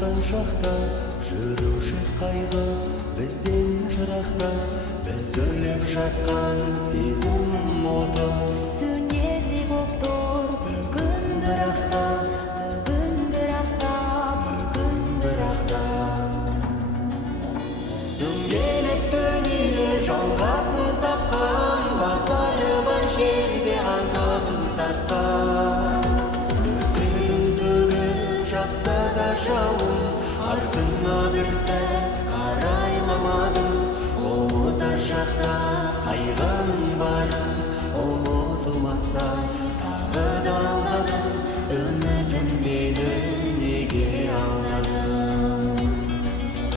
жатқан шақта, жүруші қайғы бізден жырақта, біз өрлеп жатқан сезім оты сөнердей боп тұр бүгін бірақта, бүгін бірақта, бүгін бірақта. Дөңгелек дүние жалғасын тапқан, басары бар жерде азабын тартқан. Нөсерін төгіп жатса да жауын, артыңа бір сәт қарайламадым. Ұмытар шақта қайғының барын, ұмытылмастай тағы да алдадым. Үмітім менің